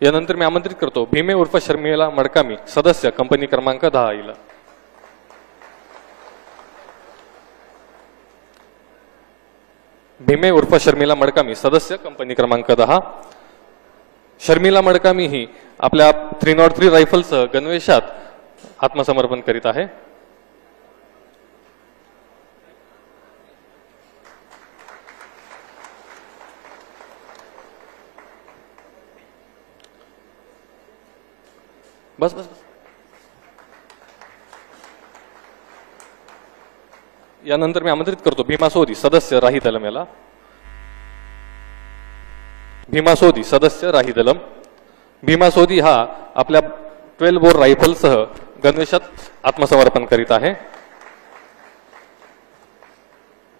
यानंतर मी आमंत्रित करतो भीमे उर्फ शर्मिला मडकामी, सदस्य कंपनी क्रमांक 10 हिला. भीमे उर्फ शर्मिला मडकामी, सदस्य कंपनी क्रमांक 10. शर्मिला मडकामी ही आपल्या 303 रायफलसह गणवेशात आत्मसमर्पण करीत आहे. बस बस बस. यानंतर मी आमंत्रित करतो भीमा सोदी, सदस्य राही दलम याला. भीमा सोदी, सदस्य राही दलम. भीमा सोदी हा आपल्या 12 बोर रायफलसह गणवेशात आत्मसमर्पण करीत आहे.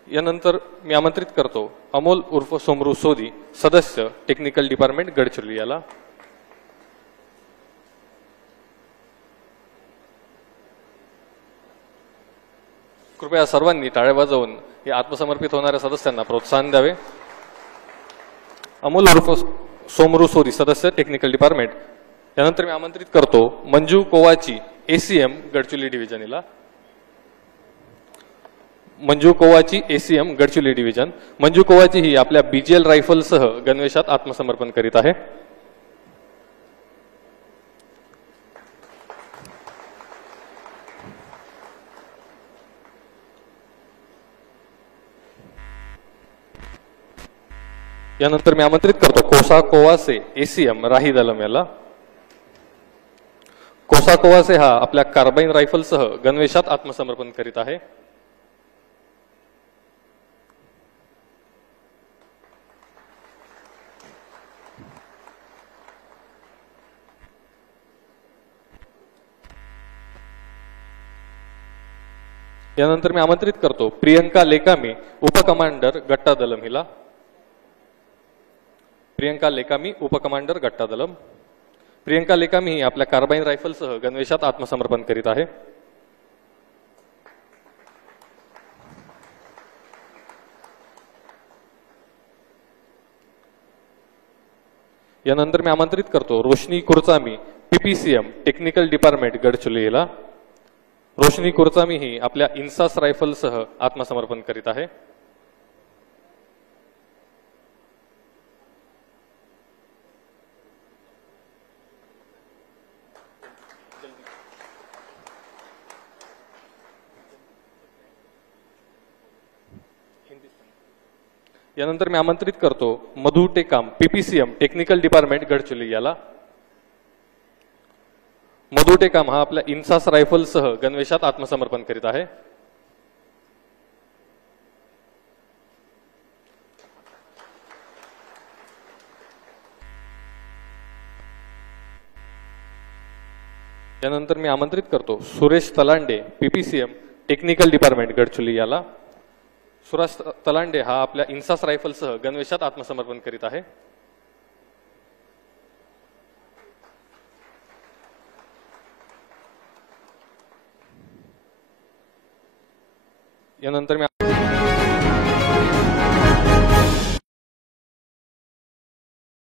यानंतर मी आमंत्रित करतो अमोल उर्फ सोमरू सोदी, सदस्य टेक्निकल डिपार्टमेंट गडचिरोली याला. कृपया सर्वांनी टाळ्या वाजवून या आत्मसमर्पित होणाऱ्या सदस्यांना प्रोत्साहन द्यावे. अमोल उर्फ सोमरू सोदी, सदस्य टेक्निकल डिपार्टमेंट. यानंतर मी आमंत्रित करतो मंजू कोवाची, एसीएम गडचिरोली डिव्हिजन हिला. Manju Kovachi, ACM Gadchiroli division. मंजू कोवाची ही आपल्या बीजीएल रायफलसह गणवेशात आत्मसमर्पण करीत आहे. यानंतर मी आमंत्रित करतो कोसा कोवासे, एसीएम राही दलम याला. कोसा कोवासे हा आपल्या कार्बाइन रायफलसह गणवेशात आत्मसमर्पण करीत आहे. यानंतर मी आमंत्रित करतो प्रियंका लेकामी, उपकमांडर गट्टा दलम हिला. प्रियंका लेकामी, उपकमांडर गट्टा दलम. प्रियंका लेकामी ही आपल्या कार्बाइन रायफलसह गणवेशात आत्मसमर्पण करीत आहे. यानंतर मी आमंत्रित करतो रोशनी कुरचामी, पीपीसीएम टेक्निकल डिपार्टमेंट गडचिरोली हिला. रोशनी कुरचामी ही आपल्या इन्सास रायफलसह आत्मसमर्पण करीत आहे. यानंतर मी आमंत्रित करतो Madhu Tekam, PPCM technical department Gadchiroli याला. मधु टेकाम हा आपल्या इन्सास रायफलसह गणवेशात आत्मसमर्पण करीत आहे. यानंतर मी आमंत्रित करतो Suresh Talande, PPCM technical department Gadchiroli याला. सुरेश तलांडे हा आपल्या इन्सास रायफलसह गणवेशात आत्मसमर्पण करीत आहे. यानंतर मी